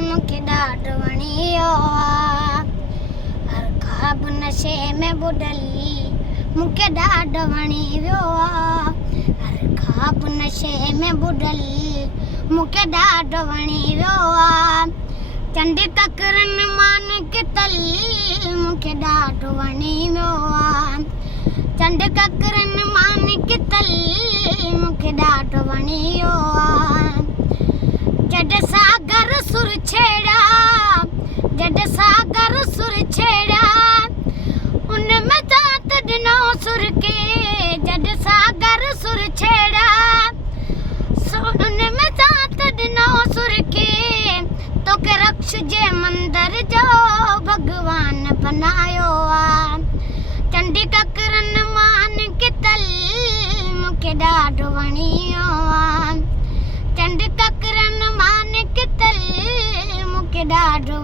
मूंखे ॾाढो वणियो आहे। हर ख़्वाब नशे में बुॾल मूंखे ॾाढो वणी वियो आहे। हर ख़्वाब नशे में बुॾल मूंखे ॾाढो वणी वियो आहे। चंड ककरनि मां निकितल मूंखे ॾाढो वणी वियो आहे। चंड ककरनि मां निकितल मूंखे ॾाढो वणी वियो आहे। जॾहिं सागर सुर छेड़ा जॾहिं सागर सुर छेड़ा उन में जात ॾिनो सुर के। जॾहिं सागर सुर छेड़ा उन में जात ॾिनो सुर के। तोखे रक्ष जे मंदर जो भॻवान बनायो आहे। चंडी ककरनि मां निकितल मूंखे ॾाढो वणी वियो आहे। चंड ककरनि मां निकितल मूंखे ॾाढो